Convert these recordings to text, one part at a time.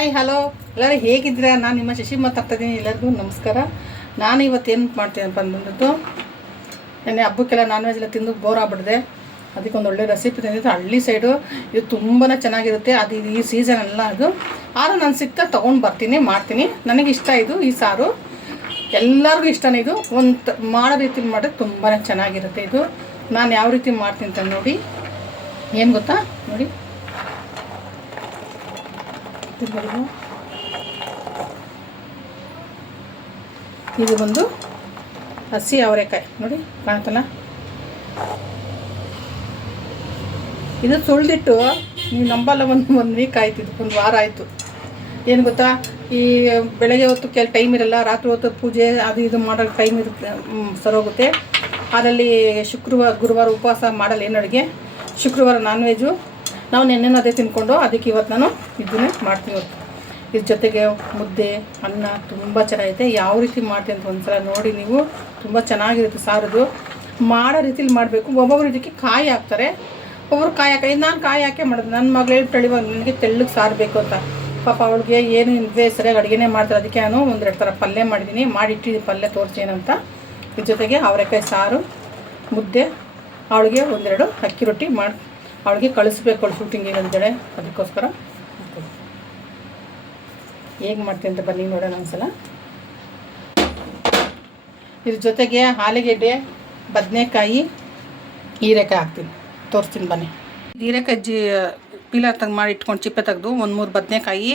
Hi hello ಎಲ್ಲರೂ ಹೇಗಿದ್ದೀರಾ? ನಾನು ನಿಮ್ಮ ಶಶಿ ಮಾತಾಡ್ತಾಯಿದ್ದೀನಿ. ಎಲ್ಲರಿಗೂ ನಮಸ್ಕಾರ. ನಾನು ಇವತ್ತೇನು ಮಾಡ್ತೀನಿ ಬಂದ್ಬಿಟ್ಟು ನೆನ್ನೆ ಹಬ್ಬಕ್ಕೆಲ್ಲ ನಾನ್ ವೆಜ್ ಎಲ್ಲ ತಿಂದು ಬೋರ್ ಆಗ್ಬಿಟ್ಟಿದೆ. ಅದಕ್ಕೆ ಒಂದು ಒಳ್ಳೆ ರೆಸಿಪಿ ತಂದಿದ್ದು. ಹಳ್ಳಿ ಸೈಡು ಇದು ತುಂಬಾ ಚೆನ್ನಾಗಿರುತ್ತೆ. ಅದು ಈ ಸೀಸನ್ ಅಲ್ಲ, ಅದು ಆದರೂ ನಾನು ಸಿಗ್ತಾ ತೊಗೊಂಡು ಬರ್ತೀನಿ, ಮಾಡ್ತೀನಿ. ನನಗೆ ಇಷ್ಟ ಇದು, ಈ ಸಾರು ಎಲ್ಲರಿಗೂ ಇಷ್ಟನೇ. ಇದು ಒಂದು ಮಾಡೋ ರೀತಿಲಿ ಮಾಡಿದ್ರೆ ತುಂಬಾ ಚೆನ್ನಾಗಿರುತ್ತೆ. ಇದು ನಾನು ಯಾವ ರೀತಿ ಮಾಡ್ತೀನಿ ಅಂತ ನೋಡಿ. ಏನು ಗೊತ್ತಾ ನೋಡಿ, ಇದು ಒಂದು ಹಸಿ ಅವರೆಕಾಯಿ ನೋಡಿ, ಕಾಣ್ತಲ್ಲ. ಇದು ಸುಳ್ದಿಟ್ಟು ನೀವು ನಂಬಲ್ಲ, ಒಂದು ವೀಕ್ ಆಯ್ತು, ಇದು ಒಂದು ವಾರ ಆಯಿತು. ಏನು ಗೊತ್ತಾ, ಈ ಬೆಳಗ್ಗೆ ಹೊತ್ತು ಟೈಮ್ ಇರಲ್ಲ, ರಾತ್ರಿ ಹೊತ್ತು ಪೂಜೆ ಅದು ಇದು ಮಾಡೋ ಟೈಮ್ ಇರುತ್ತೆ, ಸರೋಗುತ್ತೆ. ಅದರಲ್ಲಿ ಶುಕ್ರವಾರ ಗುರುವಾರ ಉಪವಾಸ ಮಾಡಲ್ಲ, ಏನು ಅಡುಗೆ. ಶುಕ್ರವಾರ ನಾನ್ ವೆಜ್ಜು, ನಾವು ನೆನ್ನೆನೂ ಅದೇ ತಿನ್ಕೊಂಡು, ಅದಕ್ಕೆ ಇವತ್ತು ನಾನು ಇದನ್ನೇ ಮಾಡ್ತೀನಿ. ಇವತ್ತು ಇದ್ರ ಜೊತೆಗೆ ಮುದ್ದೆ ಅನ್ನ ತುಂಬ ಚೆನ್ನಾಗಿದೆ. ಯಾವ ರೀತಿ ಮಾಡ್ತೀನಿ ಅಂತ ಒಂದ್ಸಲ ನೋಡಿ ನೀವು. ತುಂಬ ಚೆನ್ನಾಗಿರುತ್ತೆ ಸಾರದು. ಮಾಡೋ ರೀತಿಲಿ ಮಾಡಬೇಕು. ಒಬ್ಬೊಬ್ಬರು ಇದಕ್ಕೆ ಕಾಯಿ ಹಾಕ್ತಾರೆ, ಒಬ್ಬರು ಕಾಯಿ ಹಾಕಿ. ನಾನು ಕಾಯಿ ಹಾಕೇ ಮಾಡೋದು. ನನ್ನ ಮಗಳು ಹೇಳಿಬಿಟ್ಟು ನನಗೆ ತೆಳ್ಳಗೆ ಸಾರು ಬೇಕು ಅಂತ. ಪಾಪ ಅವಳಿಗೆ ಏನು ಇಲ್ಲದೆ ಸರಿಯಾಗಿ ಅಡುಗೆನೇ ಮಾಡ್ತಾರೆ. ಅದಕ್ಕೆ ನಾನು ಒಂದೆರಡು ಥರ ಪಲ್ಯ ಮಾಡಿದ್ದೀನಿ, ಮಾಡಿಟ್ಟಿದ್ದೀನಿ. ಪಲ್ಯ ತೋರಿಸ್ತೀನಂತ. ಇದ್ರ ಜೊತೆಗೆ ಅವರೆಕಾಯಿ ಸಾರು, ಮುದ್ದೆ, ಅವಳಿಗೆ ಒಂದೆರಡು ಅಕ್ಕಿ ರೊಟ್ಟಿ ಮಾಡಿ ಅವಳಿಗೆ ಕಳಿಸ್ಬೇಕು. ಅವಳು ಶೂಟಿಂಗ್ ಏನಂತೇಳಿ, ಅದಕ್ಕೋಸ್ಕರ ಹೇಗೆ ಮಾಡ್ತೀನಿ ಅಂತ ಬನ್ನಿ ನೋಡೋಣ ಒಂದ್ಸಲ. ಇದ್ರ ಜೊತೆಗೆ ಆಲೂಗೆಡ್ಡೆ, ಬದನೆಕಾಯಿ, ಹೀರೆಕಾಯಿ ಹಾಕ್ತೀನಿ, ತೋರಿಸ್ತೀನಿ ಬನ್ನಿ. ಹೀರೆಕಾಯಿ ಪೀಲರ್ ತೆಗೆದು ಮಾಡಿ ಇಟ್ಕೊಂಡು ಚಿಪ್ಪೆ ತೆಗೆದು ಒಂದು 3 ಬದನೆಕಾಯಿ,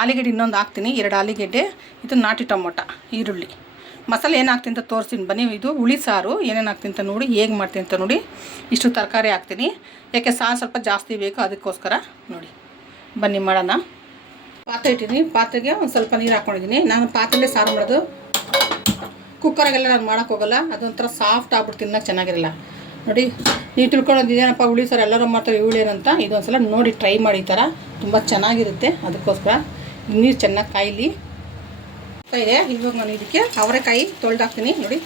ಆಲೂಗೆಡ್ಡೆ ಇನ್ನೊಂದು ಹಾಕ್ತೀನಿ, 2 ಆಲೂಗೆಡ್ಡೆ, ಇದು ನಾಟಿ ಟೊಮೊಟ, ಈರುಳ್ಳಿ. ಮಸಾಲೆ ಏನು ಹಾಕ್ತೀನಿ ಅಂತ ತೋರಿಸ್ತೀನಿ ಬನ್ನಿ. ಇದು ಹುಳಿ ಸಾರು ಏನೇನು ಹಾಕ್ತೀನಿ ಅಂತ ನೋಡಿ, ಹೇಗೆ ಮಾಡ್ತೀನಿ ಅಂತ ನೋಡಿ. ಇಷ್ಟು ತರಕಾರಿ ಹಾಕ್ತೀನಿ, ಯಾಕೆ ಸಾರು ಸ್ವಲ್ಪ ಜಾಸ್ತಿ ಬೇಕು, ಅದಕ್ಕೋಸ್ಕರ ನೋಡಿ. ಬನ್ನಿ ಮಾಡೋಣ. ಪಾತ್ರೆ ಇಟ್ಟಿದ್ದೀನಿ, ಪಾತ್ರೆಗೆ ಒಂದು ಸ್ವಲ್ಪ ನೀರು ಹಾಕ್ಕೊಂಡಿದ್ದೀನಿ. ನಾನು ಪಾತ್ರೆಯಲ್ಲೇ ಸಾರು ಮಾಡೋದು, ಕುಕ್ಕರಾಗೆಲ್ಲ ನಾನು ಮಾಡೋಕ್ಕೆ ಹೋಗಲ್ಲ. ಅದೊಂಥರ ಸಾಫ್ಟ್ ಆಗ್ಬಿಟ್ಟು ತಿನ್ನೋಕೆ ಚೆನ್ನಾಗಿರಲ್ಲ ನೋಡಿ. ನೀವು ತಿಳ್ಕೊಳ್ಳೋದು ಇದೇನಪ್ಪ ಹುಳಿ ಸಾರು ಎಲ್ಲರೂ ಮಾಡ್ತಾರೆ, ಇವಳೇನಂತ. ಇದೊಂದ್ಸಲ ನೋಡಿ ಟ್ರೈ ಮಾಡಿ, ಈ ಥರ ತುಂಬ ಚೆನ್ನಾಗಿರುತ್ತೆ. ಅದಕ್ಕೋಸ್ಕರ ನೀರು ಚೆನ್ನಾಗಿ ಕಾಯಿಲಿ ಇದೆ. ಇವಾಗ ನಾನು ಇದಕ್ಕೆ ಅವರೆಕಾಯಿ ತೊಳೆದಾಕ್ತೀನಿ ನೋಡಿ.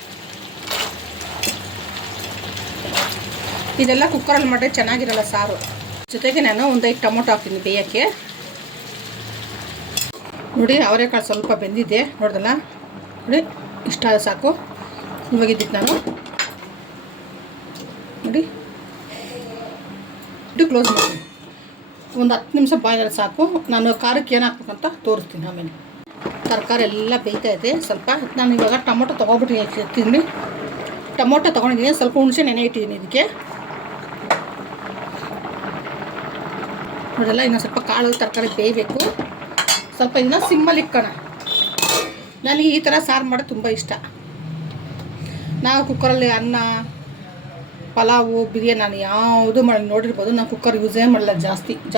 ಇದೆಲ್ಲ ಕುಕ್ಕರಲ್ಲಿ ಮಾಡಿದ್ರೆ ಚೆನ್ನಾಗಿರಲ್ಲ ಸಾರು. ಜೊತೆಗೆ ನಾನು ಒಂದು 5 ಟೊಮೊಟೊ ಹಾಕ್ತೀನಿ ಬೇಯೋಕ್ಕೆ ನೋಡಿ. ಅವರೆಕಾಳು ಸ್ವಲ್ಪ ಬೆಂದಿದೆ ನೋಡ್ದಲ್ಲ ನೋಡಿ, ಇಷ್ಟ ಸಾಕು. ಇವಾಗ ಇದಕ್ಕೆ ನಾನು ನೋಡಿ ಇದು ಕ್ಲೋಸ್ ಮಾಡ್ತೀನಿ. ಒಂದು 10 ನಿಮಿಷ ಬಾಯಲ್ಲಿ ಸಾಕು. ನಾನು ಖಾರಕ್ಕೆ ಏನು ಹಾಕ್ಬೇಕಂತ ತೋರಿಸ್ತೀನಿ ಆಮೇಲೆ. ತರಕಾರಿ ಎಲ್ಲ ಬೇಯ್ತಾ ಇದೆ ಸ್ವಲ್ಪ. ನಾನು ಇವಾಗ ಟೊಮೊಟೊ ತೊಗೊಬಿಟ್ಟು ಟೊಮೊಟೊ ತೊಗೊಂಡಿದ್ದೀನಿ. ಸ್ವಲ್ಪ ಹುಣಸೆ ನೆನೆ ಇಟ್ಟಿದ್ದೀನಿ ಇದಕ್ಕೆ ನೋಡಲ್ಲ. ಇನ್ನೊಂದು ಸ್ವಲ್ಪ ಕಾಳು ತರಕಾರಿ ಬೇಯಬೇಕು. ಸ್ವಲ್ಪ ಇದನ್ನ ಸಿಮ್ಮಲ್ಲಿ ಇಕ್ಕೋಣ. ನನಗೆ ಈ ಥರ ಸಾರು ಮಾಡೋದು ತುಂಬ ಇಷ್ಟ. ನಾವು ಕುಕ್ಕರಲ್ಲಿ ಅನ್ನ, ಪಲಾವು, ಬಿರಿಯಾನಿ ನಾನು ಯಾವುದು ಮಾಡಿ ನೋಡಿರ್ಬೋದು. ನಾನು ಕುಕ್ಕರ್ ಯೂಸೇ ಮಾಡಲ್ಲ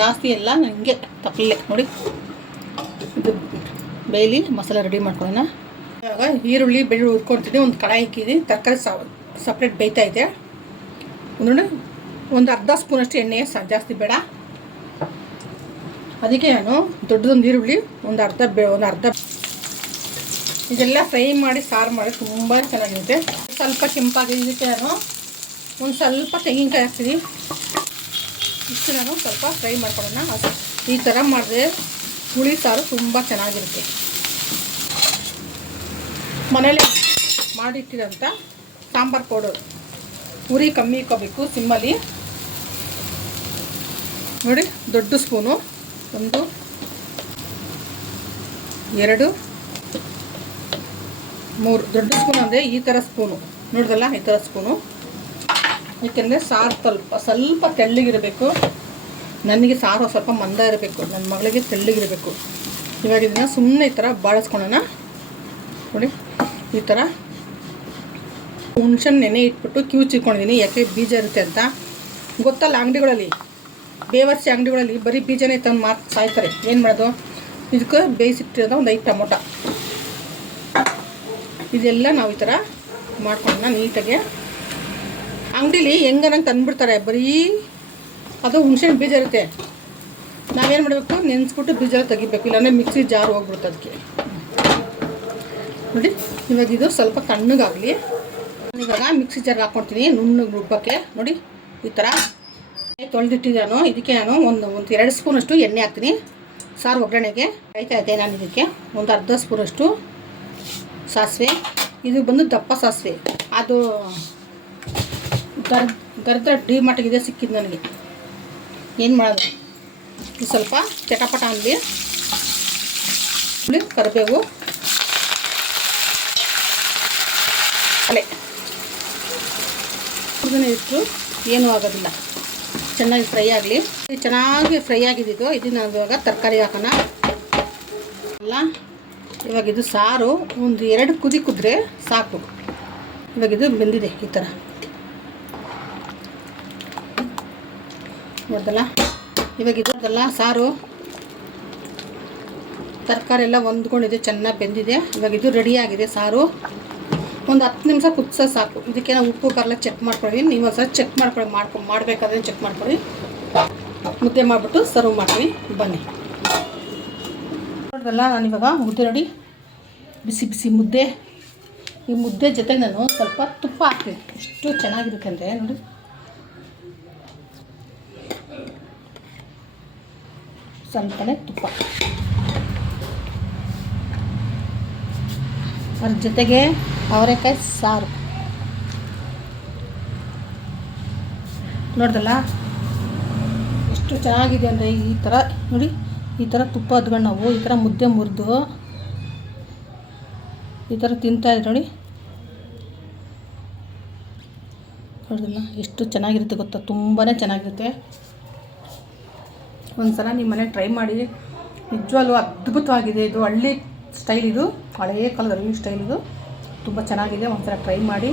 ಜಾಸ್ತಿ ಎಲ್ಲ ನನಗೆ ತಪ್ಪಲೆ ನೋಡಿ. ಇದು ಬೇಯಲಿ, ಮಸಾಲೆ ರೆಡಿ ಮಾಡ್ಕೊಳ್ಳೋಣ. ಇವಾಗ ಈರುಳ್ಳಿ ಬೆಳ್ಳುಳ್ಳಿ ಹುರ್ಕೊಳ್ತೀನಿ. ಒಂದು ಕಡಾಯಿ ಇಕ್ಕಿದ್ದೀನಿ, ತರಕಾರಿ ಸಪ್ರೇಟ್ ಬೇಯ್ತಾ ಇದೆ. ನೋಡಿ ಒಂದು ಅರ್ಧ ಸ್ಪೂನಷ್ಟು ಎಣ್ಣೆ, ಜಾಸ್ತಿ ಬೇಡ. ಅದಕ್ಕೆ ನಾನು ದೊಡ್ಡದೊಂದು ಈರುಳ್ಳಿ, ಒಂದು ಅರ್ಧ ಇದೆಲ್ಲ ಫ್ರೈ ಮಾಡಿ ಸಾರು ಮಾಡಿ ತುಂಬ ಚೆನ್ನಾಗಿರುತ್ತೆ. ಸ್ವಲ್ಪ ಕೆಂಪಾಗಿ ಇದಕ್ಕೆ ನಾನು ಒಂದು ಸ್ವಲ್ಪ ತೆಂಗಿನಕಾಯಿ ಹಾಕ್ತೀನಿ. ಇಷ್ಟು ನಾನು ಸ್ವಲ್ಪ ಫ್ರೈ ಮಾಡ್ಕೊಳ್ಳೋಣ. ಈ ಥರ ಮಾಡಿದ್ರೆ ಹುಳಿ ಸಾರು ತುಂಬ ಚೆನ್ನಾಗಿರುತ್ತೆ. ಮನೇಲಿ ಮಾಡಿಟ್ಟಿರೋಂಥ ಸಾಂಬಾರು ಪೌಡರ್, ಉರಿ ಕಮ್ಮಿ ಇಟ್ಕೋಬೇಕು, ಸಿಮ್ಮಲ್ಲಿ ನೋಡಿ. ದೊಡ್ಡ ಸ್ಪೂನು, 1 2 3 ದೊಡ್ಡ ಸ್ಪೂನ್ ಅಂದರೆ ಈ ಥರ ಸ್ಪೂನು ನೋಡಿದಲ್ಲ, ಈ ಥರ ಸ್ಪೂನು. ಏಕೆಂದರೆ ಸಾರು ಸ್ವಲ್ಪ ತೆಳ್ಳಗಿರಬೇಕು. ನನಗೆ ಸಾರು ಸ್ವಲ್ಪ ಮಂದ ಇರಬೇಕು, ನನ್ನ ಮಗಳಿಗೆ ತೆಳ್ಳಗಿರಬೇಕು. ಇವಾಗ ಇದನ್ನು ಸುಮ್ಮನೆ ಈ ಥರ ಬಾಳಿಸ್ಕೊಳ್ಳೋಣ ನೋಡಿ. ಈ ಥರ ಹುಣ್ಸೆಹಣ್ಣು ನೆನೆ ಇಟ್ಬಿಟ್ಟು ಕಿವುಚಿಟ್ಕೊಂಡಿದ್ದೀನಿ, ಯಾಕೆ ಬೀಜ ಇರುತ್ತೆ ಅಂತ. ಗೊತ್ತಲ್ಲ, ಅಂಗಡಿಗಳಲ್ಲಿ ಬೇವರ್ಸಿ ಅಂಗಡಿಗಳಲ್ಲಿ ಬರೀ ಬೀಜನೇ ತಂದು ಸಾಯ್ತಾರೆ. ಏನು ಮಾಡೋದು, ಇದಕ್ಕೆ ಬೇಯಿಸಿಟ್ಟಿರೋದು ಒಂದು 5 ಟೊಮೊಟೊ. ಇದೆಲ್ಲ ನಾವು ಈ ಥರ ಮಾಡ್ಕೊಳ್ಳೋಣ ನೀಟಾಗೆ. ಅಂಗಡೀಲಿ ಹೆಂಗನಂಗೆ ತಂದುಬಿಡ್ತಾರೆ, ಬರೀ ಅದು ಹುಣ್ಸೆಹಣ್ಣು ಬೀಜ ಇರುತ್ತೆ. ನಾವೇನು ಮಾಡಬೇಕು, ನೆನೆಸ್ಬಿಟ್ಟು ಬೀಜ ತೆಗಿಬೇಕು, ಇಲ್ಲಾಂದರೆ ಮಿಕ್ಸಿ ಜಾರ್ ಹೋಗ್ಬಿಡುತ್ತೆ ಅದಕ್ಕೆ ನೋಡಿ. ಇವಾಗ ಇದು ಸ್ವಲ್ಪ ತಣ್ಣಗಾಗಲಿ. ಇವಾಗ ಮಿಕ್ಸಿ ಜಾರ್ಗೆ ಹಾಕ್ಕೊಳ್ತೀನಿ ನುಣ್ಣಗೆ ರುಬ್ಬಕ್ಕೆ ನೋಡಿ. ಈ ಥರ ತೊಳೆದಿಟ್ಟಿದ್ದಾನು. ಇದಕ್ಕೆ ನಾನು ಒಂದು 2 ಸ್ಪೂನಷ್ಟು ಎಣ್ಣೆ ಹಾಕ್ತೀನಿ. ಸಾರು ಒಗ್ಗರಣೆಗೆ ಕಾಯ್ತಾ ಇದ್ದೆ ನಾನು. ಇದಕ್ಕೆ ಒಂದು ಅರ್ಧ ಸ್ಪೂನಷ್ಟು ಸಾಸಿವೆ. ಇದು ಬಂದು ದಪ್ಪ ಸಾಸಿವೆ, ಅದು ಗರ್ದ ಡಿ ಮಟ್ಟಿಗಿದೆ ಸಿಕ್ಕಿದ್ದು ನನಗೆ. ಏನು ಮಾಡೋದು, ಇದು ಸ್ವಲ್ಪ ಚಟಪಟ ಅಂದ್ವಿ. ಕರಿಬೇವು, ಅಲೆ ಇಟ್ಟು ಏನೂ ಆಗೋದಿಲ್ಲ, ಚೆನ್ನಾಗಿ ಫ್ರೈ ಆಗಲಿ. ಚೆನ್ನಾಗಿ ಫ್ರೈ ಆಗಿದ್ದು ಇದನ್ನು ಇವಾಗ ತರಕಾರಿ ಹಾಕೋಣ ಅಲ್ಲ. ಇವಾಗ ಇದು ಸಾರು ಒಂದು 2 ಕುದಿ ಕುದ್ರೆ ಸಾಕು. ಇವಾಗ ಇದು ಬೆಂದಿದೆ ಈ ಥರ ನೋಡ್ದಲ್ಲ. ಇವಾಗ ಇದಲ್ಲ ಸಾರು, ತರಕಾರಿ ಎಲ್ಲ ಹೊಂದ್ಕೊಂಡಿದೆ, ಚೆನ್ನಾಗಿ ಬೆಂದಿದೆ. ಇವಾಗ ಇದು ರೆಡಿಯಾಗಿದೆ ಸಾರು. ಒಂದು 10 ನಿಮಿಷ ಕುದಿಸೋ ಸಾಕು. ಇದಕ್ಕೆ ನಾವು ಉಪ್ಪು ಖಾರ ಚೆಕ್ ಮಾಡ್ಕೊಳ್ಳಿ. ನೀವು ಒಂದ್ಸಲ ಚೆಕ್ ಮಾಡಬೇಕಾದ್ರೆ ಚೆಕ್ ಮಾಡ್ಕೊಳ್ಳಿ. ಮುದ್ದೆ ಮಾಡಿಬಿಟ್ಟು ಸರ್ವ್ ಮಾಡ್ತೀನಿ ಬನ್ನಿ. ನೋಡಿದ್ರಲ್ಲ, ನಾನಿವಾಗ ಮುದ್ದೆ ನೋಡಿ, ಬಿಸಿ ಬಿಸಿ ಮುದ್ದೆ. ಈ ಮುದ್ದೆ ಜೊತೆಗೆ ನಾನು ಸ್ವಲ್ಪ ತುಪ್ಪ ಹಾಕ್ತೀನಿ. ಎಷ್ಟು ಚೆನ್ನಾಗಿರುತ್ತೆ ಅಂದರೆ ನೋಡಿ. ಸ್ವಲ್ಪನೇ ತುಪ್ಪ, ಅದ್ರ ಜೊತೆಗೆ ಅವರೆಕಾಯಿ ಸಾರು. ನೋಡ್ದಲ್ಲ ಎಷ್ಟು ಚೆನ್ನಾಗಿದೆ ಅಂದರೆ. ಈ ಥರ ನೋಡಿ, ಈ ಥರ ತುಪ್ಪ ಹದ್ಕೊಂಡು ನಾವು ಈ ಥರ ಮುದ್ದೆ ಮುರಿದು ಈ ಥರ ತಿಂತಾಯಿದ್ರೆ ನೋಡಿ. ನೋಡ್ದಲ್ಲ ಎಷ್ಟು ಚೆನ್ನಾಗಿರುತ್ತೆ ಗೊತ್ತಾ, ತುಂಬಾ ಚೆನ್ನಾಗಿರುತ್ತೆ. ಒಂದು ಸಲ ನಿಮ್ಮ ಮನೆ ಟ್ರೈ ಮಾಡಿ, ನಿಜವಾಗ್ಲೂ ಅದ್ಭುತವಾಗಿದೆ. ಇದು ಹಳ್ಳಿ ಸ್ಟೈಲ್, ಇದು ಹಳೆಯ ಕಾಲದ ಹಳ್ಳಿ ಸ್ಟೈಲ್, ಇದು ತುಂಬ ಚೆನ್ನಾಗಿದೆ. ಒಂದು ಸಲ ಟ್ರೈ ಮಾಡಿ,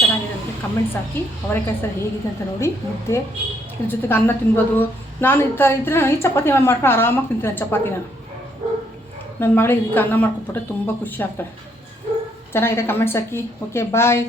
ಚೆನ್ನಾಗಿದೆ ಅಂತ ಕಮೆಂಟ್ಸ್ ಹಾಕಿ. ಅವರೆಕಾಯಿ ಸಾರು ಹೇಗಿದೆ ಅಂತ ನೋಡಿ. ಮುದ್ದೆ ಇದ್ರ ಜೊತೆಗೆ ಅನ್ನ ತಿನ್ಬೋದು. ನಾನು ಇದ್ರೆ ಈ ಚಪಾತಿ ಮಾಡ್ಕೊಂಡು ಆರಾಮಾಗಿ ತಿಂತೀನಿ ಚಪಾತಿನ. ನನ್ನ ಮಗಳಿಗೆ ಇದಕ್ಕೆ ಅನ್ನ ಮಾಡ್ಕೊಟ್ಬಿಟ್ರೆ ತುಂಬ ಖುಷಿ ಆಗ್ತದೆ. ಚೆನ್ನಾಗಿದೆ, ಕಮೆಂಟ್ಸ್ ಹಾಕಿ. ಓಕೆ, ಬಾಯ್.